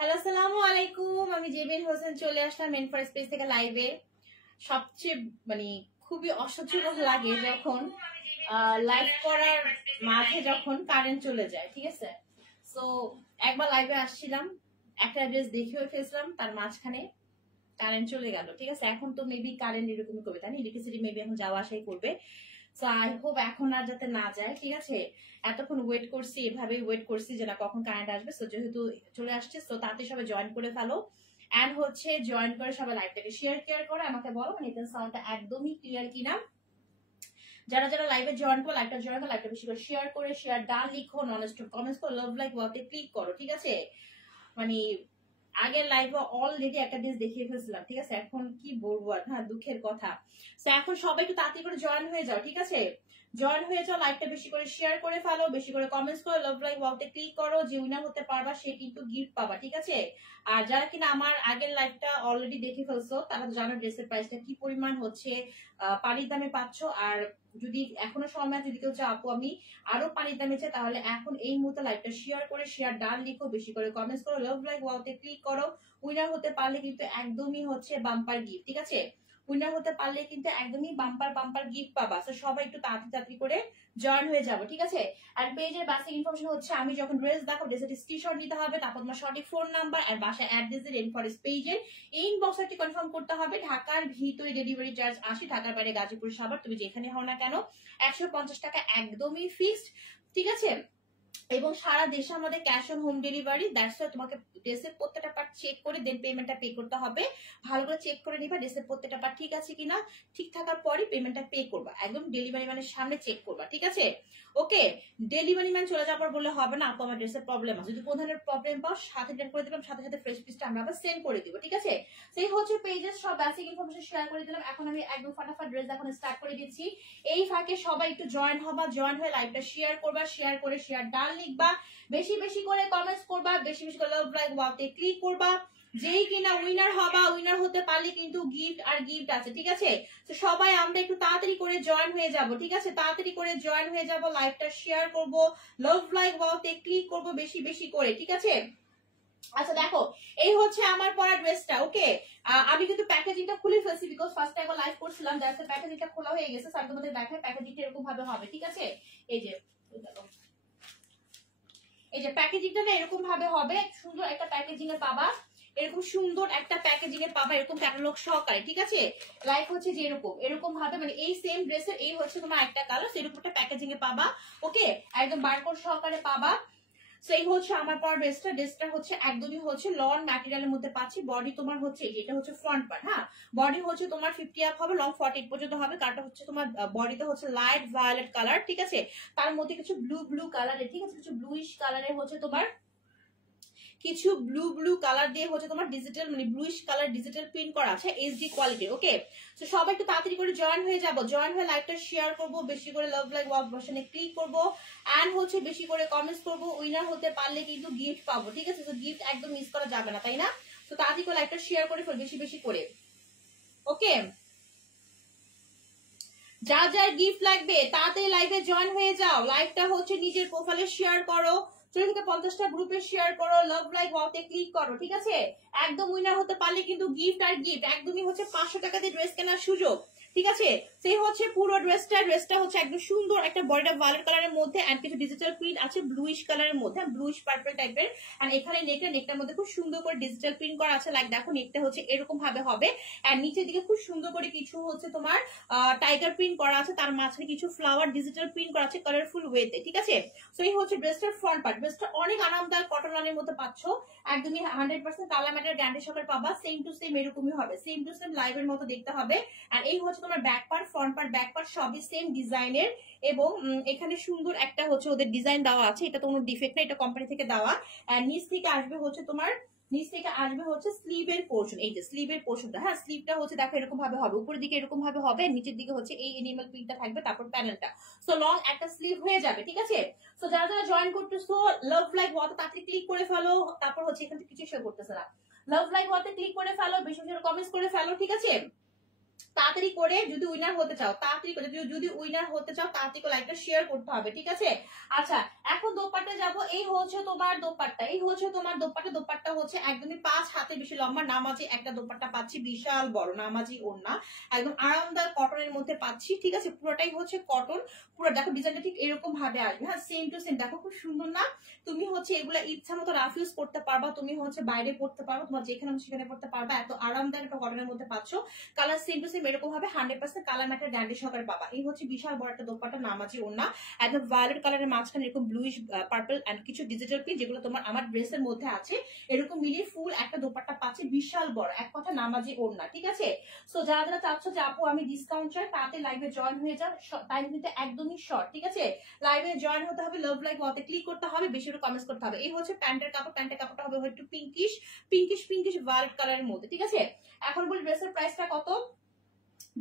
Hello, আসসালামু আলাইকুম। আমি জেবিন হোসেন চলে আসলাম মেন ফর স্পেস থেকে লাইভে। সবচেয়ে মানে খুবই অসহ্য লাগে যখন লাইভ করার মাঝে যখন কারেন্ট চলে যায়, ঠিক আছে। সো একবার লাইভে আসছিলাম, একটা অ্যাড্রেস দেখিয়ে ফেলছিলাম, তার মাঝখানে কারেন্ট চলে গেল, ঠিক আছে। এখন তো মেবি কারেন্ট এরকমই করবে, তাই না? ইলেকট্রিসিটি মেবি এখন যাওয়া আসাই করবে। সো আই হোপ এখন আর যাতে না যায়, ঠিক আছে। এতক্ষণ ওয়েট করছি, এভাবেই ওয়েট করছি যে না কখন কারেন্ট আসবে। সো যেহেতু চলে আসছে, সো তাতে সবাই জয়েন করে ফেলো। এন্ড হচ্ছে জয়েন করে সবাই লাইভটাকে শেয়ার করে আমাকে বলো মানে এটার সাউন্ডটা একদমই ক্লিয়ার কিনা। যারা যারা লাইভে জয়েন করো, লাইভটা জয়েন করো, লাইভটা বেশি করে শেয়ার ডান লিখো, নন স্টপ কমেন্টস করো, লাভ লাইক ওয়াতে ক্লিক করো, ঠিক আছে। মানে আগের লাইভে অলরেডি একটা ডিস দেখিয়ে ফেলছিলাম, ঠিক আছে। এখন কি বলবো আর, হ্যাঁ দুঃখের কথা। তো এখন সবাই একটু তাড়াতাড়ি করে জয়েন হয়ে যাও, ঠিক আছে। জয়েন হয়ে যাও, লাইভটা বেশি করে শেয়ার করে ফেলো, বেশি করে কমেন্টস করো, লাভ লাইক ওয়াওতে ক্লিক করো। যে উইনার হতে পারবা সে কিন্তু গিফট পাবা, ঠিক আছে। আর যারা কিনা আমার আগের লাইভটা অলরেডি দেখে ফেলছো তারা তো জানো ড্রেসের প্রাইসটা কি পরিমাণ হচ্ছে, পানির দামে পাচ্ছ। আর যদি এখনো সময় যদি কেউ চাও আপু আমি আরো পানির দামে চাই, তাহলে এখন এই মুহূর্তে লাইভটা শেয়ার ডান লিখো, বেশি করে কমেন্টস করো, লাভ লাইক ওয়াওতে ক্লিক করো। উইনার হতে পারলে কিন্তু একদমই হচ্ছে বাম্পার গিফট, ঠিক আছে। উইনার হতে পারলে কিন্তু একদমই বাম্পার গিফট পাবা। তো সবাই একটু তাড়াতাড়ি করে জয়েন হয়ে যাবো, ঠিক আছে। আর পেজের বেসিক ইনফরমেশন হচ্ছে আমি যখন ড্রেস দেখো ড্রেসের স্ক্রিনশট নিতে হবে, তারপর তোমার সঠিক ফোন নাম্বার আর বাসায় অ্যাড্রেস এর ফরেস্ট পেজের ইনবক্স একটি কনফার্ম করতে হবে। ঢাকার ভিতরে ডেলিভারি চার্জ 80, ঢাকার বাইরে গাজীপুর সাভার তুমি যেখানে হও না কেন 150 টাকা একদমই ফিক্সড, ঠিক আছে। এবং সারা দেশে আমাদের cash on home delivery. That's why তোমাকে ড্রেসের প্রত্যেকটা পার্ট চেক করে দেন পেমেন্টটা পে করতে হবে। ভালো করে চেক করে নিবা ড্রেসের প্রত্যেকটা পার্ট ঠিক আছে কিনা। ঠিক থাকার পরই পেমেন্টটা পে করবা, একদম ডেলিভারি ম্যানের সামনে চেক করবা, ঠিক আছে। ওকে, ডেলিভারি ম্যান চলে যাওয়ার বললে হবে না আপু আমার ড্রেসের প্রবলেম আছে। যদি কোনো ধরনের প্রবলেম পাও সাথে রিটার্ন করে দিলাম, সাথে সাথে ফ্রেশ পিসটা আমরা আবার সেন্ড করে দিব, ঠিক আছে। সেই হচ্ছে পেজের সব বেসিক ইনফরমেশন শেয়ার করে দিলাম। এখন আমি একদম ফাটাফাট ড্রেস এখন স্টার্ট করে দিচ্ছি। এই ফাঁকে সবাই একটু জয়েন হবা, জয়েন হয়ে লাইভটা শেয়ার করবা, শেয়ার করে শেয়ার ডান লিখবা, বেশি বেশি করে কমেন্টস করবা, বেশি বেশি করে লাভ লাইক ওয়াওতে ক্লিক করবা। যেই কিনা উইনার হবা, উইনার হতে পারলে কিন্তু গিফট আছে, ঠিক আছে। তো সবাই আমরা একটু তাড়াতাড়ি করে জয়েন হয়ে যাব, ঠিক আছে। তাড়াতাড়ি করে জয়েন হয়ে যাব, লাইভটা শেয়ার করব, লাভ লাইক ওয়াওতে ক্লিক করব বেশি বেশি করে, ঠিক আছে। আচ্ছা দেখো, এই হচ্ছে আমার পরা ড্রেসটা। ওকে, আমি কিন্তু প্যাকেজিংটা খুলে ফেলছি বিকজ ফার্স্ট টাইম লাইভ করছিলাম, যাতে প্যাকেজিংটা খোলা হয়ে গেছে। স্যার তোমাদের দেখায় প্যাকেজিংটা এরকম ভাবে হবে, ঠিক আছে। এই যে প্যাকেজিংটা না এরকম ভাবে হবে, সুন্দর একটা প্যাকেজিং এ পাবা, এরকম সুন্দর একটা প্যাকেজিং এ পাবা, এরকম ক্যাটালগ সহকারে, ঠিক আছে। লাইক হচ্ছে যে এরকম ভাবে মানে এই সেম ড্রেসের এই হচ্ছে তোমার একটা কালার, সেরকম একটা প্যাকেজিং এ পাবা। ওকে, একদম বারকোড সহকারে পাবা। সেই হচ্ছে আমার পর ড্রেসটা হচ্ছে একদমই হচ্ছে লন ম্যাটেরিয়ালের মধ্যে পাচ্ছি। বডি তোমার হচ্ছে এটা হচ্ছে ফ্রন্ট পার্ট, হ্যাঁ বডি হচ্ছে তোমার 50 আপ হবে, লং 48 পর্যন্ত হবে। কালারটা হচ্ছে তোমার বডিতে হচ্ছে লাইট ভায়োলেট কালার, ঠিক আছে। তার মধ্যে কিছু ব্লু কালারের, ঠিক আছে, কিছু ব্লুইশ কালারের হচ্ছে তোমার কিছু ব্লু কালার দিয়ে হচ্ছে তোমার ডিজিটাল মানে ব্লুইশ কালার ডিজিটাল প্রিন্ট করা আছে এইচডি কোয়ালিটির। ওকে, তো সবাই একটু তাড়াতাড়ি করে জয়েন হয়ে যাবো, জয়েন হয়ে লাইভটা শেয়ার করবো, বেশি করে লাভ লাইক ওয়াও ভার্সনে ক্লিক করবো, এন্ড হচ্ছে বেশি করে কমেন্টস করবো। উইনার হতে পারলে কিন্তু গিফট পাবো, ঠিক আছে। তো গিফট একদম মিস করা যাবে না, তাই না? তো তাড়াতাড়ি করে লাইভটা শেয়ার করে ফেল বেশি বেশি করে। ওকে, যা যার গিফট লাগবে তাড়াতাড়ি লাইভে জয়েন হয়ে যাও। লাইভটা হচ্ছে নিজের প্রোফাইলে শেয়ার করো, 40 থেকে 50টা গ্রুপে শেয়ার করো, লাভ লাইক ওয়াওতে ক্লিক করো, ঠিক আছে। একদম উইনার হতে পারলে কিন্তু গিফট একদমই হচ্ছে 500 টাকা দিয়ে ড্রেস কেনার সুযোগ, ঠিক আছে। সেই হচ্ছে পুরো ড্রেসটা হচ্ছে একদম সুন্দর একটা বডিটা ভায়োলেট কালারের মধ্যে এন্ড কিছু ডিজিটাল প্রিন্ট আছে ব্লুইশ কালারের মধ্যে, ব্লুইশ পার্পল টাইপের। এন্ড এখানে নেকটার মধ্যে খুব সুন্দর করে ডিজিটাল প্রিন্ট করা আছে। লাইক দেখো নেকটা হচ্ছে এরকম ভাবে হবে, এন্ড নিচের দিকে খুব সুন্দর করে কিছু হচ্ছে তোমার টাইগার প্রিন্ট করা আছে, তার মাঝখানে কিছু ফ্লাওয়ার ডিজিটাল প্রিন্ট করা আছে কালারফুল ওয়েতে, ঠিক আছে। সো এই হচ্ছে ড্রেসটার ফ্রন্ট পার্ট। ড্রেসটা অনেক আরামদায়ক কটন লাইনের মধ্যে পাচ্ছ, একদমই 100% কালার ম্যাটার গ্যারান্টি সহকারে পাবা। সেম টু সেম এরকমই হবে, সেম টু সেম লাইভের মতো দেখতে হবে। আর এই হচ্ছে তোমার back part, front part, back part সবই সেম ডিজাইনের। এবং এখানে সুন্দর একটা হচ্ছে ওদের ডিজাইন দেওয়া আছে, এটা তো কোনো ডিফেক্ট না, এটা কোম্পানি থেকে দেওয়া। আর নিচ থেকে আসবে হচ্ছে তোমার স্লিভের পোর্শন, এই যে স্লিভের পোর্শনটা, হ্যাঁ স্লিভটা হচ্ছে দেখো এরকম ভাবে হবে, উপরের দিকে এরকম ভাবে হবে, নিচের দিকে হচ্ছে এই এনিমাল প্রিন্টটা থাকবে, তারপর প্যানেলটা। সো লং একটা স্লিভ হয়ে যাবে, ঠিক আছে। সো যারা যারা জয়েন করতেছো লাভ লাইক ওয়াতে তাড়াতাড়ি ক্লিক করে ফেলো, তারপর হচ্ছে এখান থেকে কিছু শো করতেছে না, লাভ লাইক ওয়াতে ক্লিক করে ফেলো, বেশি বেশি কমেন্টস করে ফেলো, ঠিক আছে। তাড়াতাড়ি করে যদি উইনার হতে চাও, তাড়াতাড়ি করে যদি উইনার হতে চাও তাড়াতাড়ি করে লাইকটা শেয়ার করতে হবে, ঠিক আছে? আচ্ছা, এখন দোপাট্টা যাব। এই হচ্ছে তোমার দোপাট্টা, এই হচ্ছে তোমার দোপাট্টা। দোপাট্টা হচ্ছে একদমই 5 হাতের বেশি লম্বা, নামাজি একটা দোপাট্টা পাচ্ছি, বিশাল বড় নামাজি ওড়না, একদম আরামদায়ক কটনের মধ্যে পাচ্ছি, ঠিক আছে? পুরোটাই হচ্ছে কটন, পুরো দেখো ডিজাইনটা ঠিক এরকম ভাবে আসবে, হ্যাঁ সেম টু সেম। দেখো খুব সুন্দর না? তুমি হচ্ছে এগুলা ইচ্ছা মতো রাফ ইউজ করতে পারবা, তুমি হচ্ছে বাইরে পড়তে পারবা, তোমার যেখানে সেখানে পড়তে পারবা, এত আরামদায়ক একটা কটনের মধ্যে পাচ্ছ। কালার সেম টু সেম এরকম ভাবে 100% কালার ম্যাটার গ্যারান্টি সহকারে পাবা। এই হচ্ছে বিশাল বড় একটা দোপাট্টা, নামাজি ওড়না, একদম ভায়োলেট কালারের মাঝখানে এরকম ব্লুইশ পার্পল এন্ড কিছু ডিজিটাল প্রিন্ট, যেগুলো তোমার আমার ড্রেসের মধ্যে আছে, এরকম মিলিয়ে ফুল একটা দোপাট্টা পাচ্ছে, বিশাল বড়, এক কথা নামাজি ওড়না, ঠিক আছে? সো যারা যারা চাচ্ছ যে আপু আমি ডিসকাউন্ট চাই, তাতে লাইভে জয়েন হয়ে যান, টাইম কিন্তু একদমই শর্ট, ঠিক আছে? লাইভে জয়েন হতে হবে, লাভ লাইভ ওয়াতে ক্লিক করতে হবে, বেশি করে কমেন্টস করতে হবে। এই হচ্ছে প্যান্টের কাপড়, প্যান্টের কাপড়টা হবে একটু পিঙ্কিশ পিঙ্কিশ পিঙ্কিশ ভায়োলেট কালারের মধ্যে, ঠিক আছে? এখন বলি ড্রেসের প্রাইসটা কত।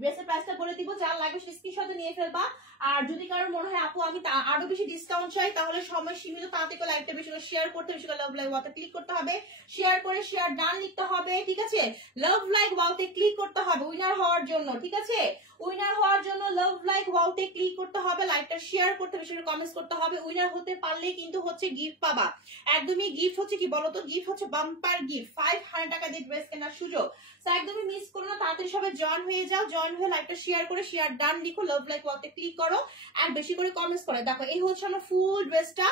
ড্রেসের প্রাইসটা বলে দিব, যার লাগবে সে স্ক্রিনশটে নিয়ে ফেলবা। আর যদি কারোর মনে হয় আপু আমি আরো বেশি ডিসকাউন্ট চাই, তাহলে সময় সীমিত, তাড়াতাড়ি করে লাইভটা বেশি করে শেয়ার করতে, বেশি করে লাভ লাইভ ওয়াতে ক্লিক করতে হবে, শেয়ার করে শেয়ার ডান লিখতে হবে, ঠিক আছে? লাভ লাইক ওয়াওতে ক্লিক করতে হবে উইনার হওয়ার জন্য, ঠিক আছে? উইনার হওয়ার জন্য লাভ লাইক ওয়াওতে ক্লিক করতে হবে, লাইভটা শেয়ার করতে, বেশি করে কমেন্টস করতে হবে। উইনার হতে পারলে কিন্তু হচ্ছে গিফট পাবা, একদমই গিফট হচ্ছে কি বলতো, গিফট হচ্ছে বাম্পার গিফট, 500 টাকা দিয়ে ড্রেস কেনার সুযোগ। সো একদমই মিস করো না, তাড়াতাড়ি সবাই জয়েন হয়ে যাও, জয়েন হয়ে লাইকটা শেয়ার করে শেয়ার ডান লিখো, লাভ লাইক ওয়াতে ক্লিক করো আর বেশি করে কমেন্টস করে। দেখো এই হচ্ছে আমার ফুল ড্রেসটা,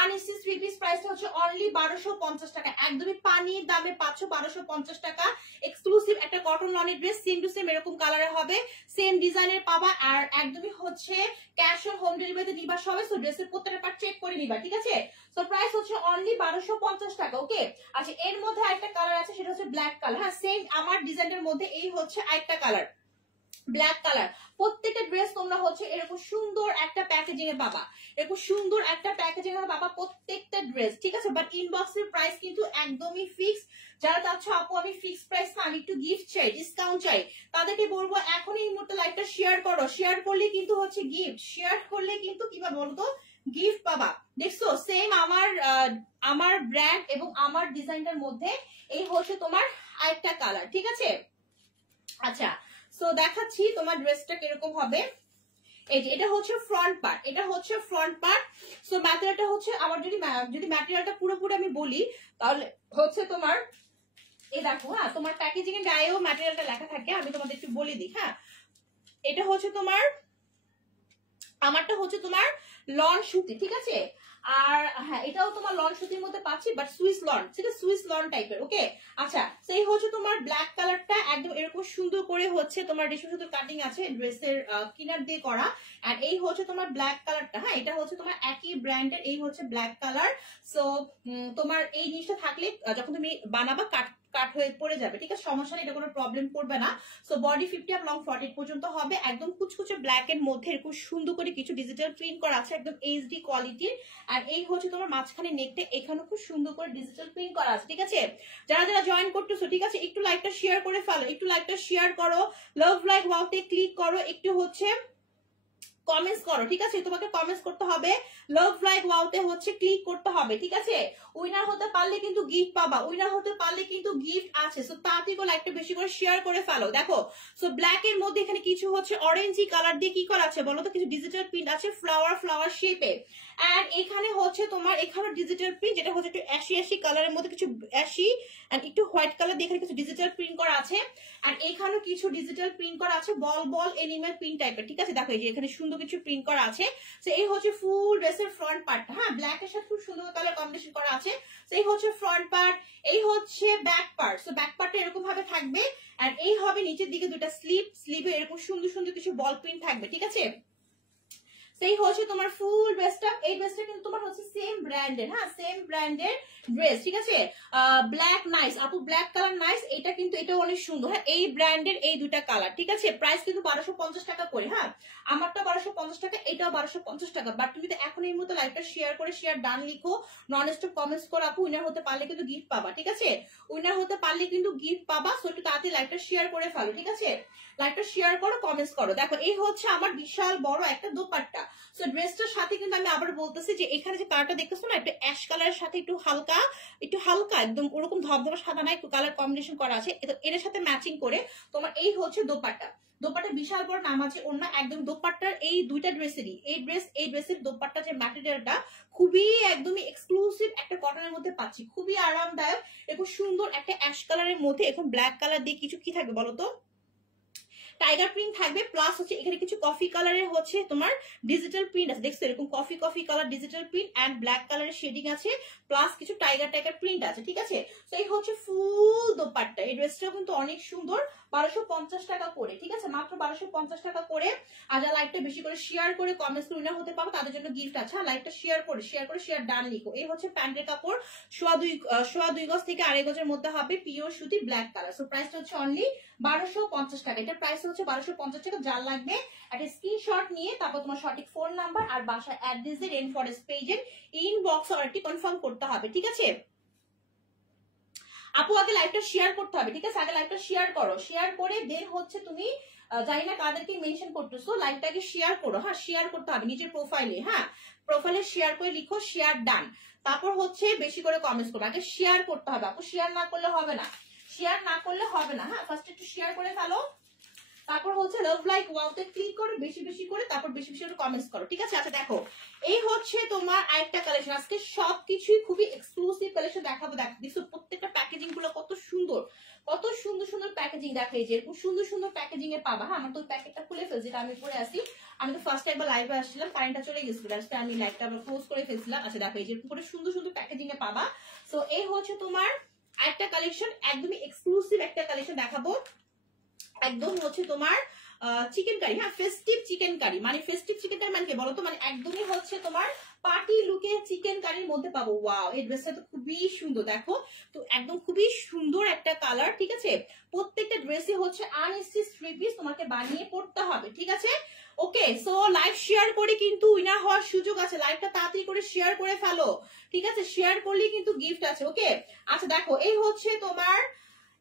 আনএসসি 3 পিস প্রাইসটা হচ্ছে অনলি 1250 টাকা, একদমই পানির দামে পাচ্ছ 1250 টাকা। এক্সক্লুসিভ একটা কটন লনের ড্রেস, সেম টু সেম এরকম কালারের হবে, সেম ডিজাইনের পাবা, আর একদমই হচ্ছে ক্যাশ অন হোম ডেলিভারিতে নিবা সবাই। সো ড্রেসের প্রত্যেকটা পার্ট চেক করে নিবা, ঠিক আছে? সো প্রাইস হচ্ছে অনলি 1250 টাকা, ওকে? আচ্ছা, এর মধ্যে আরেকটা কালার আছে, সেটা হচ্ছে ব্ল্যাক কালার, হ্যাঁ সেম আমার ডিজাইনের মধ্যে এই হচ্ছে আরেকটা কালার, ব্ল্যাক কালার। প্রত্যেকটা ড্রেস তোমরা হচ্ছে এরকম সুন্দর একটা প্যাকেজিং এ পাবা, এরকম সুন্দর একটা প্যাকেজিং এ পাবা প্রত্যেকটা ড্রেস, ঠিক আছে? বাট ইনবক্সের প্রাইস কিন্তু একদমই ফিক্স। যারা চাচ্ছ আপু আমি ফিক্স প্রাইস না, আমি একটু গিফট চাই, ডিসকাউন্ট চাই, তাদেরকে বলবো এখন এই মুহূর্তে লাইভটা শেয়ার করো, শেয়ার করলে কিন্তু হচ্ছে গিফট, শেয়ার করলে কিন্তু কিবা বলতো গিফট পাবা। দেখছো সেম আমার ব্র্যান্ড এবং আমার ডিজাইনটার মধ্যে এই হচ্ছে তোমার আরেকটা কালার, ঠিক আছে? আচ্ছা, সো দেখাচ্ছি তোমার ড্রেসটা কিরকম হবে। এই যে এটা হচ্ছে ফ্রন্ট পার্ট, এটা হচ্ছে ফ্রন্ট পার্ট। সো ম্যাটেরিয়ালটা হচ্ছে আমার যদি ম্যাটেরিয়ালটা পুরোপুরি আমি বলি, তাহলে হচ্ছে তোমার এই দেখো, হ্যাঁ তোমার প্যাকেজিং এর গায়েও ম্যাটেরিয়ালটা লেখা থাকে, আমি তোমাদের একটু বলে দিই, হ্যাঁ এটা হচ্ছে তোমার, আমারটা হচ্ছে তোমার লন সুতি, ঠিক আছে? আর হ্যাঁ এটাও তোমার লন সুতির মধ্যে পাচ্ছি, বাট সুইস লন, ঠিক আছে? সুইস লন টাইপের, ওকে? আচ্ছা, সেই হচ্ছে তোমার ব্ল্যাক কালারটা, একদম এরকম সুন্দর করে হচ্ছে তোমার রেশমি সুতোর কাটিং আছে ড্রেসের কিনার দিয়ে করা। আর এই হচ্ছে তোমার ব্ল্যাক কালারটা, হ্যাঁ এটা হচ্ছে তোমার একই ব্র্যান্ডের, এই হচ্ছে ব্ল্যাক কালার। সো তোমার এই জিনিসটা থাকলে যখন তুমি বানাবা কাট হয়ে পড়ে যাবে, ঠিক আছে? সমস্যা নেই, এটা কোনো প্রবলেম করবে না। সো বডি 50 আর লং 40 পর্যন্ত হবে, একদম কুচকুচে ব্ল্যাক এর মধ্যে এরকম সুন্দর করে কিছু ডিজিটাল প্রিন্ট করা আছে, একদম এইচডি কোয়ালিটির। আর এই হচ্ছে তোমার মাঝখানে নেকটা, এখানে খুব সুন্দর করে ডিজিটাল প্রিন্ট করা আছে, ঠিক আছে? যারা যারা জয়েন করতেছো, ঠিক আছে, একটু লাইকটা শেয়ার করে ফেলো, একটু লাইকটা শেয়ার করো, লাভ লাইক ওয়াওতে ক্লিক করো, একটু হচ্ছে কমেন্টস করো, ঠিক আছে? তোমাকে কমেন্টস করতে হবে, লাভ লাইক ওয়াওতে হচ্ছে ক্লিক করতে হবে, ঠিক আছে? উইনার হতে পারলে কিন্তু গিফট পাবা, উইনার হতে পারলে কিন্তু গিফট আছে। সো তাড়াতাড়ি করে একটা বেশি করে শেয়ার করে ফেলো। দেখো সো ব্ল্যাক এর মধ্যে এখানে কিছু হচ্ছে অরেঞ্জি কালার দিয়ে কি করা আছে বলো তো, কিছু ডিজিটাল প্রিন্ট আছে ফ্লাওয়ার শেপে। এন্ড এখানে হচ্ছে তোমার এখানে ডিজিটাল প্রিন্ট, যেটা হচ্ছে একটু অ্যাশি কালারের মধ্যে, কিছু অ্যাশি এন্ড একটু হোয়াইট কালার দিয়ে এখানে কিছু ডিজিটাল প্রিন্ট করা আছে। আর এখানেও কিছু ডিজিটাল প্রিন্ট করা আছে বল এনিমেল প্রিন্ট টাইপের, ঠিক আছে? দেখো এই যে এখানে সুন্দর কিছু প্রিন্ট করা আছে। তো এই হচ্ছে ফুল ড্রেসের ফ্রন্ট পার্ট, হ্যাঁ ব্ল্যাক এর সাথে খুব সুন্দর কালার কম্বিনেশন করা আছে। তো এই হচ্ছে ফ্রন্ট পার্ট, এই হচ্ছে ব্যাক পার্ট। সো ব্যাক পার্টটা এরকম ভাবে থাকবে, আর এই হবে নিচের দিকে দুটা স্লিভে এরকম সুন্দর সুন্দর কিছু বল প্রিন্ট থাকবে, ঠিক আছে? সেই হচ্ছে তোমার ফুল ড্রেসটা। এই ড্রেসটা কিন্তু তোমার হচ্ছে সেম ব্র্যান্ডের, হ্যাঁ সেম ব্র্যান্ডের ড্রেস, ঠিক আছে? ব্ল্যাক নাইস আপু, ব্ল্যাক কালার নাইস, এটা কিন্তু এটা অনেক সুন্দর, হ্যাঁ এই ব্র্যান্ডের এই দুটা কালার, ঠিক আছে? প্রাইস কিন্তু 1250 টাকা করে, হ্যাঁ আমারটা 1250 টাকা, এটাও 1250 টাকা। বাট তুমি তো এখন এই মতো লাইভটা শেয়ার করে শেয়ার ডান লিখো, নন স্টপ কমেন্টস করো আপু, উইনার হতে পারলে কিন্তু গিফট পাবা, ঠিক আছে? উইনার হতে পারলে কিন্তু গিফট পাবা। সো একটু তাড়াতাড়ি লাইভটা শেয়ার করে ফেলো, ঠিক আছে? লাইভটা শেয়ার করো, কমেন্টস করো। দেখো এই হচ্ছে আমার বিশাল বড় একটা দোপাট্টা। সো ড্রেসটার সাথে কিন্তু আমি আবার বলতেছি যে এখানে যে কালারটা দেখতেছো না, একটু অ্যাশ কালারের সাথে একটু হালকা একদম ওরকম ধবধবা সাদা না, একটু কালার কম্বিনেশন করা আছে। এর সাথে ম্যাচিং করে তোমার এই হচ্ছে দোপাট্টা। দোপাট্টা বিশাল বড় নাম আছে অন্য একদম। দোপাট্টার এই দুইটা ড্রেসেরই এই ড্রেসের দোপাট্টা যে ম্যাটেরিয়ালটা খুবই একদমই এক্সক্লুসিভ একটা কটনের মধ্যে পাচ্ছি, খুবই আরামদায়ক এবং সুন্দর একটা অ্যাশ কালারের মধ্যে এখন ব্ল্যাক কালার দিয়ে কিছু কি থাকবে বলো তো, টাইগার প্রিন্ট থাকবে, প্লাস হচ্ছে এখানে কিছু কফি কালারের হচ্ছে তোমার ডিজিটাল প্রিন্ট আছে, দেখছো এরকম coffee colour digital print and black কালারের শেডিং আছে, প্লাস কিছু টাইগার প্রিন্ট আছে, ঠিক আছে। তো এই হচ্ছে ফুল দোপাট্টা। এই ড্রেসটা কিন্তু অনেক সুন্দর, 1250 টাকা করে, ঠিক আছে, মাত্র 1250 টাকা করে। আর যারা লাইভটা বেশি করে শেয়ার করে কমেন্টস উইনার হতে পারো তাদের জন্য গিফট আছে। লাইভটা শেয়ার ডান লিখো। এই হচ্ছে প্যান্টের কাপড়, সোয়া দুই গজ থেকে 2.5 গজের মধ্যে হবে, পিওর সুতি ব্ল্যাক কালার। সো প্রাইসটা হচ্ছে অনলি 1250 টাকা। এটা প্রাইস হচ্ছে 1250 টাকা। যার লাগবে একটা স্ক্রিনশট নিয়ে তারপর তোমার সঠিক ফোন নাম্বার আর বাসার অ্যাড্রেস এর রেইনফরেস্ট পেজের ইনবক্স অর্ডারটি কনফার্ম করতে হবে, ঠিক আছে। আপু আগে লাইভটা শেয়ার করতে হবে, ঠিক আছে, আগে লাইভটা শেয়ার করো, শেয়ার করে দেন হচ্ছে তুমি জানি না কাদেরকে মেনশন করতেছো, লাইভটাকে শেয়ার করো। হ্যাঁ, শেয়ার করতে হবে নিজের প্রোফাইলে। হ্যাঁ, প্রোফাইলে শেয়ার করে লিখো শেয়ার ডান, তারপর হচ্ছে বেশি করে কমেন্টস করবে। আগে শেয়ার করতে হবে আপু, শেয়ার না করলে হবে না, শেয়ার না করলে হবে না। হ্যাঁ, ফার্স্ট একটু শেয়ার করে ফেলো, তারপর হচ্ছে লাভ লাইক ওয়াওতে ক্লিক করো বেশি বেশি করে, তারপর বেশি বেশি করে কমেন্টস করো, ঠিক আছে। আচ্ছা দেখো, এই হচ্ছে তোমার আরেকটা কালেকশন। আজকে সবকিছুই খুবই এক্সক্লুসিভ কালেকশন দেখাবো। দেখো প্রত্যেকটা প্যাকেজিং গুলো কত সুন্দর, কত সুন্দর সুন্দর প্যাকেজিং। দেখো এই যে এরকম সুন্দর সুন্দর প্যাকেজিং এ পাবা। হ্যাঁ, আমার তো প্যাকেটটা খুলে ফেলছি, যেটা আমি পরে আসি। আমি তো ফার্স্ট একবার লাইভে আসছিলাম, কারেন্টটা চলে গেছিল, আমি লাইভটা আবার ক্লোজ করে ফেলছিলাম। আচ্ছা দেখো এই যে এরকম করে সুন্দর সুন্দর প্যাকেজিং এ পাবা। সো এই হচ্ছে তোমার আরেকটা কালেকশন, একদমই এক্সক্লুসিভ একটা কালেকশন দেখাবো। একদম হচ্ছে তোমার চিকেন কারি। হ্যাঁ, ফেস্টিভ চিকেন কারি। মানে ফেস্টিভ চিকেন কারি মানে কি বলতো, মানে একদমই হচ্ছে তোমার পার্টি লুকে চিকেন কারির মধ্যে পাবো। ওয়াও, এই ড্রেসটা তো খুবই সুন্দর। দেখো তো একদম খুবই সুন্দর একটা কালার, ঠিক আছে। প্রত্যেকটা ড্রেসই হচ্ছে আনস্টিচ 3 পিস, তোমাকে বানিয়ে পড়তে হবে, ঠিক আছে। ওকে, সো লাইভ শেয়ার করে কিন্তু উইনার হওয়ার সুযোগ আছে। লাইভটা তাড়াতাড়ি করে শেয়ার করে ফেলো, ঠিক আছে, শেয়ার করলেই কিন্তু গিফট আছে। ওকে, আচ্ছা দেখো এই হচ্ছে তোমার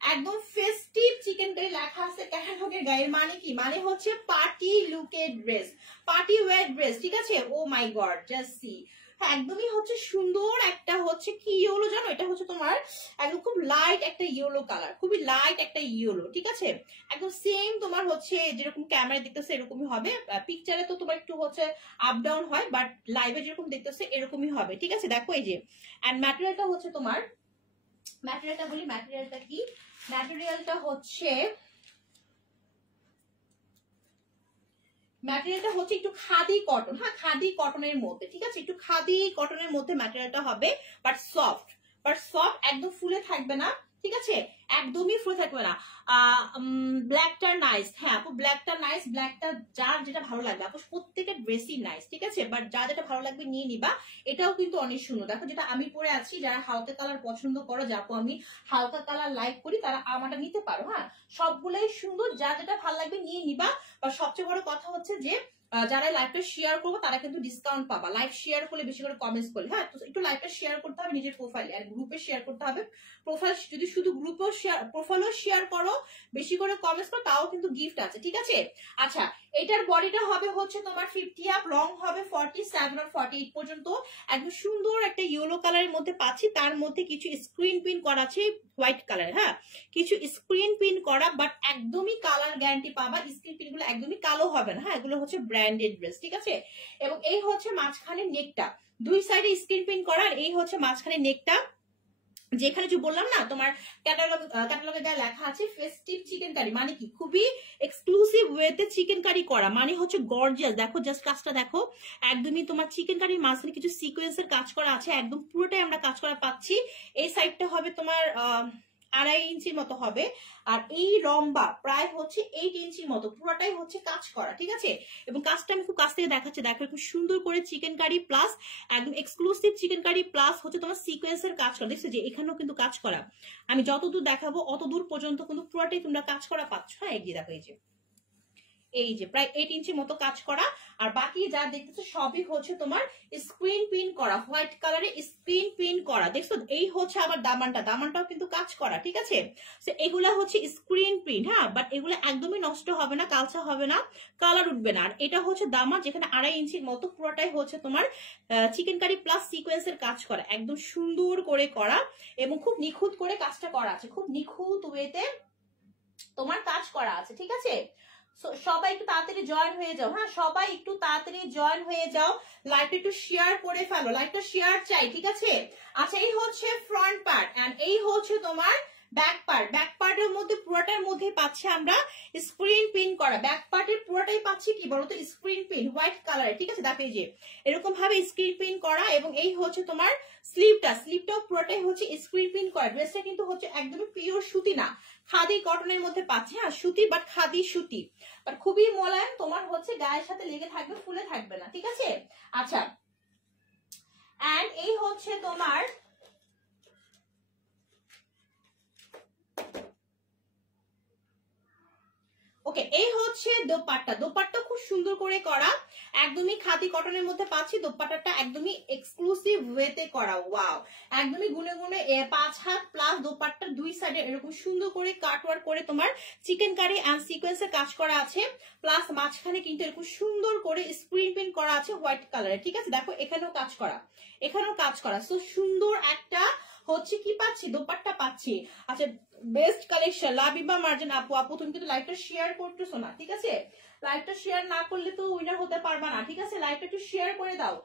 একদম ফেস্টিভ চিকেন কারি লেখা আছে ক্যাটালগের গায়ের, মানে কি, মানে হচ্ছে পার্টি লুকের ড্রেস, পার্টি ওয়্যার ড্রেস, ঠিক আছে। ও মাই গড, জাস্ট সি। হ্যাঁ, একদমই হচ্ছে সুন্দর একটা হচ্ছে কি ইয়েলো জানো, এটা হচ্ছে তোমার একদম খুব লাইট একটা ইয়েলো কালার, খুবই লাইট একটা ইয়েলো, ঠিক আছে। একদম সেম তোমার হচ্ছে যেরকম ক্যামেরা দেখতেছে এরকমই হবে। পিকচারে তো তোমার একটু হচ্ছে আপ ডাউন হয়, বাট লাইভে যেরকম দেখতেছে এরকমই হবে, ঠিক আছে। দেখো এই যে এন্ড ম্যাটেরিয়ালটা হচ্ছে তোমার, ম্যাটেরিয়ালটা বলি, ম্যাটেরিয়ালটা কি, ম্যাটেরিয়ালটা হচ্ছে একটু খাদি কটন। হ্যাঁ, খাদি কটনের মধ্যে, ঠিক আছে, একটু খাদি কটনের মধ্যে ম্যাটেরিয়ালটা হবে, বাট সফট, একদম ফুলে থাকবে না, ঠিক আছে, একদমই ফুলে থাকবে না। ব্ল্যাকটা নাইস। হ্যাঁ আপু, ব্ল্যাকটা নাইস, ব্ল্যাকটা যার যেটা ভালো লাগবে আপু, প্রত্যেকের ড্রেসই নাইস, ঠিক আছে, বাট যা যেটা ভালো লাগবে নিয়ে নিবা। এটাও কিন্তু অনেক সুন্দর। দেখো যেটা আমি পরে আছি, যারা হালকা কালার পছন্দ করো, যাপু আমি হালকা কালার লাইক করি, তারা আমারটা নিতে পারো। হ্যাঁ, সবগুলোই সুন্দর, যা যেটা ভালো লাগবে নিয়ে নিবা। আর সবচেয়ে বড় কথা হচ্ছে যে যারা লাইভটা শেয়ার করবো তারা কিন্তু ডিসকাউন্ট পাবা, লাইভ শেয়ার করলে, বেশি করে কমেন্টস করলে। হ্যাঁ, একটু লাইভটা শেয়ার করতে হবে নিজের প্রোফাইলে, আর গ্রুপে শেয়ার করতে হবে। প্রোফাইল যদি শুধু গ্রুপেও শেয়ার, প্রোফাইলও শেয়ার করো, বেশি করে কমেন্টস করো, তাও কিন্তু গিফট আছে, ঠিক আছে। আচ্ছা, এটার বডিটা হবে হচ্ছে তোমার 50 আপ, লং হবে 47 আর 48 পর্যন্ত। একদম সুন্দর একটা ইয়েলো কালারের মধ্যে পাচ্ছি, তার মধ্যে কিছু স্ক্রিন প্রিন্ট করা আছে হোয়াইট কালার। হ্যাঁ, কিছু স্ক্রিন প্রিন্ট করা, বাট একদমই কালার গ্যারান্টি পাবা। স্ক্রিন প্রিন্ট গুলো একদমই কালো হবে না। হ্যাঁ, এগুলো হচ্ছে ব্র্যান্ডেড ড্রেস, ঠিক আছে। এবং এই হচ্ছে মাঝখানে নেকটা, দুই সাইডে স্ক্রিন প্রিন্ট করা, আর এই হচ্ছে মাঝখানে নেকটা, যেখানে যে বললাম না তোমার ক্যাটালগে গায়ে লেখা আছে ফেস্টিভ চিকেন কারি, মানে কি খুবই এক্সক্লুসিভ ওয়েতে চিকেন কারি করা, মানে হচ্ছে গর্জিয়াস। দেখো জাস্ট কাজটা দেখো, একদমই তোমার চিকেন কারির মাঝখানে কিছু সিকোয়েন্সের কাজ করা আছে, একদম পুরোটাই আমরা কাজ করা পাচ্ছি। এই সাইডটা হবে তোমার 2.5 ইঞ্চির মতো হবে, আর এই লম্বা প্রায় হচ্ছে 8 ইঞ্চির মতো, পুরোটাই হচ্ছে কাজ করা, ঠিক আছে। এবং কাজটা আমি খুব কাছ থেকে দেখাচ্ছি, দেখো খুব সুন্দর করে চিকেন কারি প্লাস একদম এক্সক্লুসিভ চিকেন কারি প্লাস হচ্ছে তোমার সিকোয়েন্সের কাজ করা, দেখছো যে এখানেও কিন্তু কাজ করা। আমি যতদূর দেখাবো অত দূর পর্যন্ত কিন্তু পুরোটাই তোমরা কাজ করা পাচ্ছ। হ্যাঁ, এগিয়ে দেখো, এই যে এই যে প্রায় 8 ইঞ্চি মতো কাজ করা, আর বাকি যা দেখতেছো সবই হচ্ছে তোমার স্ক্রিন প্রিন্ট করা, হোয়াইট কালারে স্ক্রিন প্রিন্ট করা। দেখছো এই হচ্ছে আবার দামানটাও কিন্তু কাজ করা, ঠিক আছে। তো এগুলা হচ্ছে স্ক্রিন প্রিন্ট, হ্যাঁ, বাট এগুলো একদমই নষ্ট হবে না, কালচা হবে না, কালার উঠবে না। আর এটা হচ্ছে দামান, যেখানে 2.5 ইঞ্চির মতো পুরোটাই হচ্ছে তোমার চিকেন কারি প্লাস সিকোয়েন্সের কাজ করা, একদম সুন্দর করে করা এবং খুব নিখুঁত করে কাজটা করা আছে, খুব নিখুঁত ওয়েতে তোমার কাজ করা আছে, ঠিক আছে। সবাই একটু তাড়াতাড়ি জয়েন হয়ে যাও, হ্যাঁ, সবাই একটু তাড়াতাড়ি জয়েন হয়ে যাও, লাইভটা একটু শেয়ার করে ফেলো, লাইভটা শেয়ার চাই, ঠিক আছে। আচ্ছা, এই হচ্ছে ফ্রন্ট পার্ট এন্ড এই হচ্ছে তোমার ব্যাক পার্ট। ব্যাক পার্টের মধ্যে পুরোটার মধ্যে পাচ্ছি আমরা স্ক্রিন প্রিন্ট করা, ব্যাক পার্টের পুরোটাই পাচ্ছি কি বলতো স্ক্রিন প্রিন্ট হোয়াইট কালারে, ঠিক আছে। দেখো এই যে এরকম ভাবে স্ক্রিন প্রিন্ট করা, এবং এই হচ্ছে তোমার স্লিভটাও পুরোটাই হচ্ছে স্ক্রিন প্রিন্ট করা। ড্রেসটা কিন্তু হচ্ছে একদমই পিওর সুতি না, খাদি কটনের মধ্যে পাচ্ছি, হ্যাঁ, সুতি বাট খাদি সুতি, বাট খুবই মোলায়েম, তোমার হচ্ছে গায়ের সাথে লেগে থাকবে, ফুলে থাকবে না, ঠিক আছে। আচ্ছা, এন্ড এই হচ্ছে তোমার ওকে, এই হচ্ছে দোপাট্টা খুব সুন্দর করে করা, একদমই খাদি কটনের মধ্যে পাচ্ছি। দোপাট্টাটা একদমই এক্সক্লুসিভ ওয়েতে করা, ওয়াও, একদমই গুনে গুনে 5 হাত প্লাস দোপাট্টার দুই সাইডে এরকম সুন্দর করে কাটওয়ার্ক করে তোমার চিকেন কারি এন্ড সিকোয়েন্সের কাজ করা আছে, প্লাস মাঝখানে কিন্তু এরকম সুন্দর করে স্ক্রিন প্রিন্ট করা আছে হোয়াইট কালারে, ঠিক আছে। দেখো এখানেও কাজ করা, সো সুন্দর একটা হচ্ছে কি পাচ্ছি, দোপাট্টা পাচ্ছি। আচ্ছা, বেস্ট কালেকশন লাবিবা মার্জিন আপু তুমি কিন্তু লাইভটা শেয়ার করতেছো না, ঠিক আছে। লাইভটা শেয়ার না করলে তো উইনার হতে পারবা না, ঠিক আছে। লাইভটা একটু শেয়ার করে দাও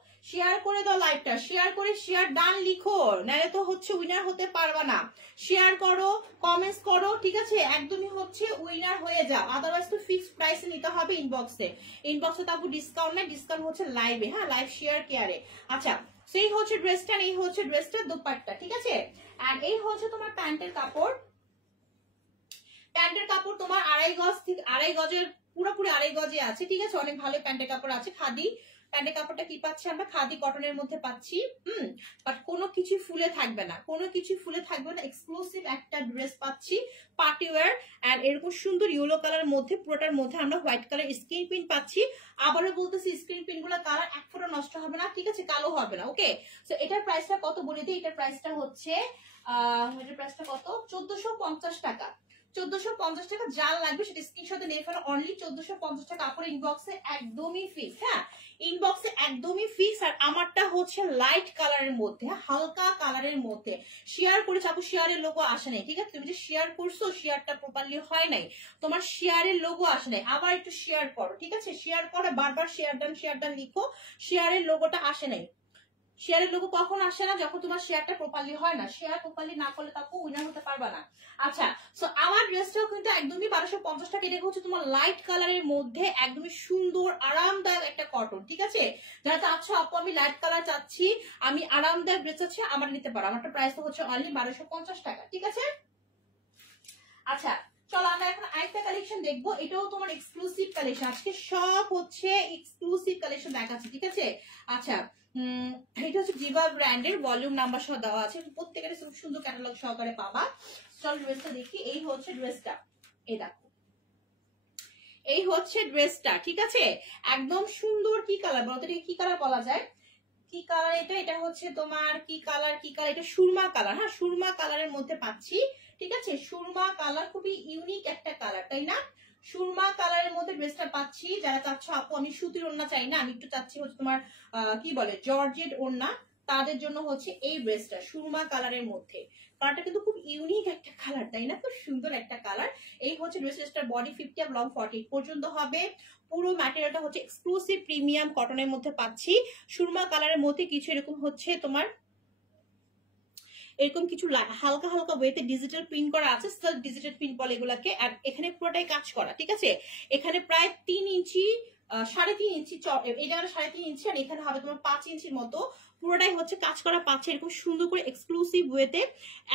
লাইভটা শেয়ার করে শেয়ার ডান লিখো, নাহলে তো হচ্ছে উইনার হতে পারবা না। শেয়ার করো, কমেন্টস করো, ঠিক আছে, একদমই হচ্ছে উইনার হয়ে যাও, আদারওয়াইজ তো ফিক্সড প্রাইসে নিতে হবে ইনবক্সে তো আপু ডিসকাউন্ট নাই, ডিসকাউন্ট হচ্ছে লাইভে, হ্যাঁ, লাইভ শেয়ার কেয়ারে। আচ্ছা, সেই হচ্ছে ড্রেসটা, এই হচ্ছে ড্রেসটা দোপাট্টা, ঠিক আছে। আর এই হচ্ছে তোমার প্যান্টের কাপড় তোমার 2.5 গজ থেকে 2.5 গজের পুরোপুরি 2.5 গজে আছে, ঠিক আছে। অনেক ভালো প্যান্টের কাপড় আছে, খাদি প্যান্টের কাপড়টা কি পাচ্ছি আমরা, খাদি কটনের মধ্যে পাচ্ছি, বাট কোনো কিছু ফুলে থাকবে না, এক্সক্লুসিভ একটা ড্রেস পাচ্ছি, পার্টি ওয়্যার, এন্ড এরকম সুন্দর ইয়েলো কালার মধ্যে, পুরোটার মধ্যে আমরা হোয়াইট কালার স্ক্রিন প্রিন্ট পাচ্ছি। আবারও বলতেছি, স্ক্রিন প্রিন্ট গুলো কালার এক ফোঁটা নষ্ট হবে না, ঠিক আছে, কালো হবে না, ওকে। সো এটার প্রাইসটা কত বলে দিই, এটার প্রাইসটা হচ্ছে কত, 1450 টাকা। 1450 টাকা, যার লাগবে সেটা স্ক্রিনশটে নিয়ে ফেলো, অনলি 1450 টাকা। কাপড় ইনবক্সে একদমই ফিক্স, হ্যাঁ, ইনবক্সে একদমই ফিক্স। আর আমারটা হচ্ছে লাইট কালারের মধ্যে, হালকা কালারের মধ্যে শেয়ার করেছি আপু, শেয়ারের লোগো আসে নাই, ঠিক আছে। তুমি যে শেয়ার করছো, শেয়ারটা প্রপারলি হয় নাই, তোমার শেয়ারের লোগো আসে নাই, আবার একটু শেয়ার করো, ঠিক আছে। শেয়ার করে বারবার শেয়ার ডান লিখো, শেয়ারের লোগোটা আসে নাই। শেয়ারের লোগো কখন আসে না, যখন তোমার শেয়ারটা প্রপারলি হয় না, শেয়ার প্রপারলি না করলে তাকে উইনার হতে পারবা না। আচ্ছা, সো আমার ড্রেসটাও কিন্তু একদমই 1250 টাকা, এটা হচ্ছে তোমার লাইট কালারের মধ্যে একদমই সুন্দর আরামদায়ক একটা কটন, ঠিক আছে। যারা চাচ্ছ আপু আমি লাইট কালার চাচ্ছি, আমি আরামদায়ক ড্রেস চাচ্ছি, আমার নিতে পারো, আমারটা প্রাইস হচ্ছে অনলি 1250 টাকা, ঠিক আছে। আচ্ছা, চলো আমরা এখন আরেকটা কালেকশন দেখবো, এটাও তোমার এক্সক্লুসিভ কালেকশন, আজকে সব হচ্ছে এক্সক্লুসিভ কালেকশন দেখাচ্ছি, ঠিক আছে। আচ্ছা, এটা হচ্ছে জিবা ব্র্যান্ডের, ভলিউম নাম্বার সহ দেওয়া আছে, প্রত্যেকের সুন্দর ক্যাটালগ সহকারে পাবা। চল ড্রেসটা দেখি, এই হচ্ছে ড্রেসটা, এই দেখো, এই হচ্ছে ড্রেসটা, ঠিক আছে। একদম সুন্দর, কি কালার বলতো, কি কালার বলা যায়, কি কালার এটা হচ্ছে তোমার কি কালার, এটা সুরমা কালার, হ্যাঁ, সুরমা কালারের মধ্যে পাচ্ছি, ঠিক আছে। সুরমা কালার খুবই ইউনিক একটা কালার, তাই না। সুরমা কালারের মধ্যে ড্রেসটা পাচ্ছি। যারা চাচ্ছ আপু আমি সুতির ওড়না চাই না, আমি একটু চাচ্ছি হচ্ছে তোমার কি বলে জর্জেট ওড়না, তাদের জন্য হচ্ছে এই ড্রেসটা সুরমা কালারের মধ্যে। কালারটা কিন্তু খুব ইউনিক একটা কালার, তাই না, খুব সুন্দর একটা কালার। এই হচ্ছে ড্রেসটার বডি 50 আর লং 40 পর্যন্ত হবে। পুরো ম্যাটেরিয়ালটা হচ্ছে এক্সক্লুসিভ প্রিমিয়াম কটনের মধ্যে পাচ্ছি, সুরমা কালারের মধ্যে কিছু এরকম হচ্ছে তোমার এরকম কিছু হালকা হালকা ওয়েতে ডিজিটাল প্রিন্ট করা আছে, সেলফ ডিজিটাল প্রিন্ট বলে এগুলাকে। আর এখানে পুরোটাই কাজ করা, ঠিক আছে। এখানে প্রায় 3 ইঞ্চি 3.5 ইঞ্চি, এই জায়গাটা 3.5 ইঞ্চি, আর এখানে হবে তোমার 5 ইঞ্চির মতো। পুরোটাই হচ্ছে কাজ করা পাচ্ছে এরকম সুন্দর করে এক্সক্লুসিভ ওয়েতে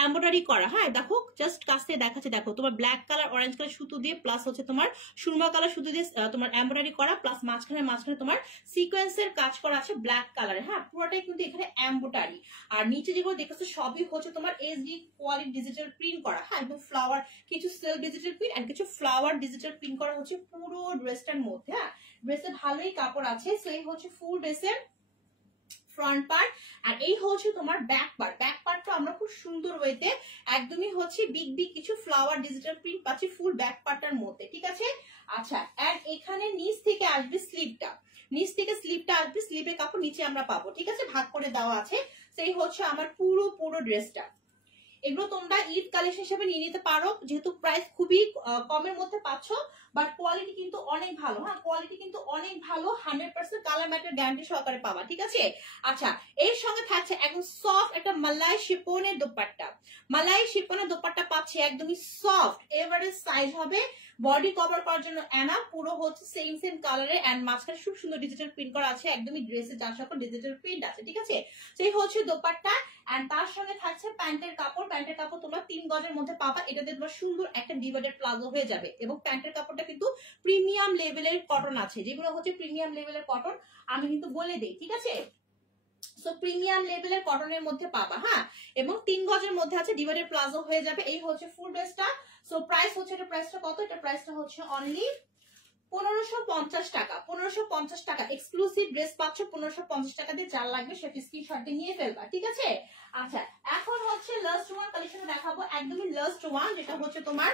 এমব্রয়ডারি করা। হ্যাঁ দেখো জাস্ট কাছ থেকে দেখাচ্ছে, দেখো তোমার ব্ল্যাক কালার অরেঞ্জ কালার সুতো দিয়ে প্লাস হচ্ছে তোমার সুরমা কালার সুতো দিয়ে তোমার এমব্রয়ডারি করা, প্লাস মাঝখানে তোমার সিকোয়েন্সের কাজ করা আছে ব্ল্যাক কালারে। হ্যাঁ পুরোটাই কিন্তু এখানে এমব্রয়ডারি। আর নিচে যেগুলো দেখতেছো সবই হচ্ছে তোমার এইচডি কোয়ালিটি ডিজিটাল প্রিন্ট করা। হ্যাঁ একদম ফ্লাওয়ার, কিছু সেলফ ডিজিটাল প্রিন্ট আর কিছু ফ্লাওয়ার ডিজিটাল প্রিন্ট করা হচ্ছে পুরো ড্রেসটার মধ্যে। হ্যাঁ ড্রেসে ভালোই কাপড় আছে। সো এই হচ্ছে ফুল ড্রেসের ফ্রন্ট পার্ট, আর এই হচ্ছে তোমার ব্যাক পার্ট। ব্যাক পার্টটা আমরা খুব সুন্দর ওয়েতে একদমই হচ্ছে বিগ বিগ কিছু ফ্লাওয়ার ডিজিটাল প্রিন্ট পাচ্ছি ফুল ব্যাক পার্টটার মধ্যে, ঠিক আছে। আচ্ছা এন্ড এখানে নিচ থেকে আসবে স্লিভটা, নিচ থেকে স্লিভটা আসবে, স্লিভের কাপড় নিচে আমরা পাবো, ঠিক আছে, ভাগ করে দেওয়া আছে। সেই হচ্ছে আমার পুরো ড্রেসটা। এগুলো তোমরা ঈদ কালেকশন হিসেবে নিয়ে নিতে পারো, যেহেতু প্রাইস খুবই কমের মধ্যে পাচ্ছ, বাট কোয়ালিটি কিন্তু অনেক ভালো। হ্যাঁ কোয়ালিটি কিন্তু অনেক ভালো, 100% কালার ম্যাটার গ্যারান্টি সহকারে পাবা, ঠিক আছে। আচ্ছা এর সঙ্গে থাকছে একদম সফট একটা মালাই শিফনের দোপাট্টা। মালাই শিফনের দোপাট্টা পাচ্ছি একদমই সফট, এভারেজ সাইজ হবে, বডি কভার করার জন্য এনা, পুরো হচ্ছে সেম কালারে এন্ড মাঝখানে খুব সুন্দর ডিজিটাল প্রিন্ট করা আছে, একদমই ড্রেসে যার সকল ডিজিটাল প্রিন্ট আছে, ঠিক আছে। সেই হচ্ছে দোপাট্টা এন্ড তার সঙ্গে থাকছে প্যান্টের কাপড়। প্যান্টের কাপড় তোমরা 3 গজের মধ্যে পাবা, এটাতে তোমার সুন্দর একটা ডিভাইডেড প্লাজো হয়ে যাবে। এবং প্যান্টের কাপড়টা কিন্তু প্রিমিয়াম লেভেলের কটন আছে, যেগুলো হচ্ছে প্রিমিয়াম লেভেলের কটন আমি কিন্তু বলে দেই, ঠিক আছে। সো প্রিমিয়াম লেভেলের কটনের মধ্যে পাবা। হ্যাঁ এবং 3 গজের মধ্যে আছে, ডিভাইডেড প্লাজো হয়ে যাবে। এই হচ্ছে ফুল ড্রেসটা। সো প্রাইস হচ্ছে, এটা প্রাইসটা কত, এটা প্রাইসটা হচ্ছে অনলি 1550 টাকা। 1550 টাকা এক্সক্লুসিভ ড্রেস পাচ্ছ 1550 টাকা দিয়ে। যার লাগবে সেটা স্ক্রিনশট দিয়ে নিয়ে ফেলবা, ঠিক আছে। আচ্ছা এখন হচ্ছে লাস্ট ওয়ান কালেকশন দেখাবো, একদমই লাস্ট ওয়ান, যেটা হচ্ছে তোমার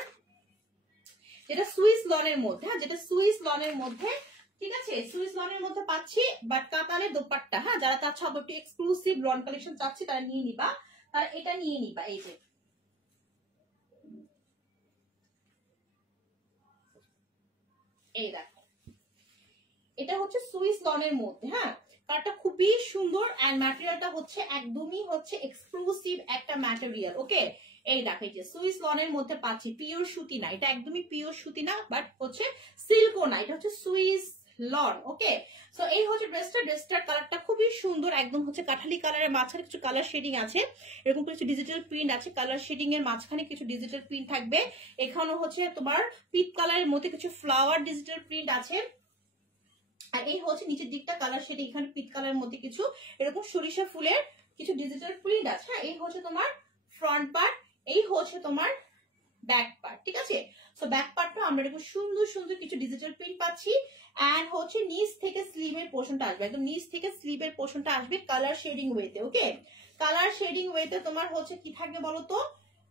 যেটা সুইস লনের মধ্যে। হ্যাঁ যেটা সুইস লনের মধ্যে, ঠিক আছে, সুইস লনের মধ্যে পাচ্ছি বাট কাতানের দোপাট্টা। হ্যাঁ যারা চাচ্ছ একটু এক্সক্লুসিভ লন কালেকশন চাচ্ছি তারা নিয়ে নিবা, তারা এটা নিয়ে নিবা। এই যে এই দেখো, এটা হচ্ছে সুইস লনের মধ্যে। হ্যাঁ কারটা খুবই সুন্দর এন্ড ম্যাটেরিয়ালটা হচ্ছে একদমই হচ্ছে এক্সক্লুসিভ একটা ম্যাটেরিয়াল। ওকে এই দেখো, এই যে সুইস লনের মধ্যে পাচ্ছি, পিওর সুতি না, এটা একদমই পিওর সুতি না, বাট হচ্ছে সিল্কও না, এটা হচ্ছে সুইস লন। ওকে সো এই হচ্ছে ড্রেসটা। ড্রেসটার কালারটা খুবই সুন্দর, একদম হচ্ছে কাঠালি কালারের, মাঝখানে কিছু কালার শেডিং আছে, এরকম কিছু ডিজিটাল প্রিন্ট আছে, কালার শেডিং এর মাঝখানে কিছু ডিজিটাল প্রিন্ট থাকবে। এখানেও হচ্ছে তোমার পিট কালারের মধ্যে কিছু ফ্লাওয়ার ডিজিটাল প্রিন্ট আছে। আর এই হচ্ছে নিচের দিকটা কালার শেড, এখানে পিট কালারের মধ্যে কিছু এরকম সরিষা ফুলের কিছু ডিজিটাল প্রিন্ট আছে। হ্যাঁ এই হচ্ছে তোমার ফ্রন্ট পার্ট, এই হচ্ছে তোমার ব্যাক পার্ট, ঠিক আছে। সো ব্যাক পার্টটা আমরা এরকম সুন্দর কিছু ডিজিটাল প্রিন্ট পাচ্ছি এন্ড হচ্ছে নিচ থেকে স্লিভের পোর্শনটা আসবে, একদম নিচ থেকে স্লিভের পোর্শনটা আসবে কালার শেডিং ওয়েতে। ওকে কালার শেডিং ওয়েতে তোমার হচ্ছে কি থাকবে বলো তো,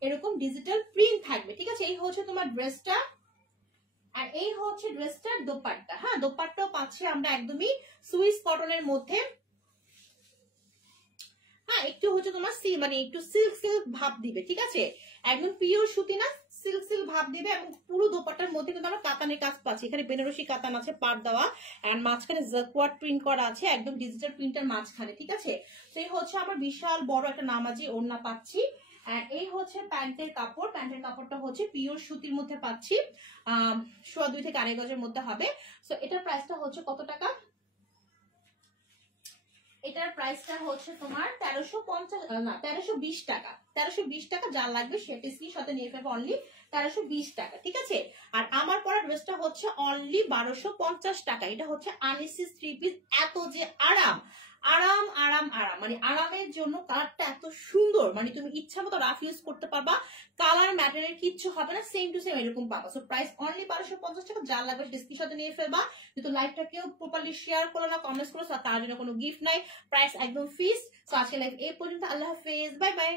এরকম ডিজিটাল প্রিন্ট থাকবে, ঠিক আছে। এই হচ্ছে তোমার ড্রেসটা আর এই হচ্ছে ড্রেসটার দোপাট্টা। হ্যাঁ দোপাট্টাও পাচ্ছি আমরা একদমই সুইস কটনের মধ্যে। হ্যাঁ একটু হচ্ছে তোমার মানে একটু সিল্ক ভাব দিবে, ঠিক আছে, একদম পিওর সুতি না, সিল্ক ভাব দিবে। এবং পুরো দোপাট্টার মধ্যে কিন্তু আমরা কাতানের কাজ পাচ্ছি, এখানে বেনারসি কাতান আছে পাট দেওয়া এন্ড মাঝখানে জাকওয়ার্ড প্রিন্ট করা আছে, একদম ডিজিটাল প্রিন্টের মাঝখানে, ঠিক আছে। তো এই হচ্ছে আমার বিশাল বড় একটা নামাজি ওড়না পাচ্ছি। আর এই হচ্ছে প্যান্টের কাপড়, প্যান্টের কাপড়টা হচ্ছে পিওর সুতির মধ্যে পাচ্ছি, 2.5 থেকে 2.5 গজের মধ্যে হবে। সো এটার প্রাইসটা হচ্ছে কত টাকা, এটার প্রাইসটা হচ্ছে তোমার 1320 টাকা। 1320 টাকা, যার লাগবে সেটা স্ক্রিনশটে নিয়ে ফেলবে, অনলি 1320 টাকা, ঠিক আছে। আর আমার পরা ড্রেসটা হচ্ছে অনলি 1250 টাকা। এটা হচ্ছে আনএসি 3 পিস, এত যে আরাম আরাম আরাম আরাম, মানে আরামের জন্য কালারটা এত সুন্দর, মানে তুমি ইচ্ছা মতো রাফ ইউজ করতে পারবা, কালার ম্যাটেরিয়াল কিচ্ছু হবে না, সেম টু সেম এরকম পাবা। সো প্রাইস অনলি 1250 টাকা, যার লাগবে স্ক্রিনশটে নিয়ে ফেলবা। যেহেতু লাইভটা কেউ প্রপারলি শেয়ার করলো না, কমেন্টস করলো, তার জন্য কোনো গিফট নাই, প্রাইস একদম ফিক্সড। সো আজকে লাইভ এই পর্যন্ত, আল্লাহ হাফেজ, বাই বাই।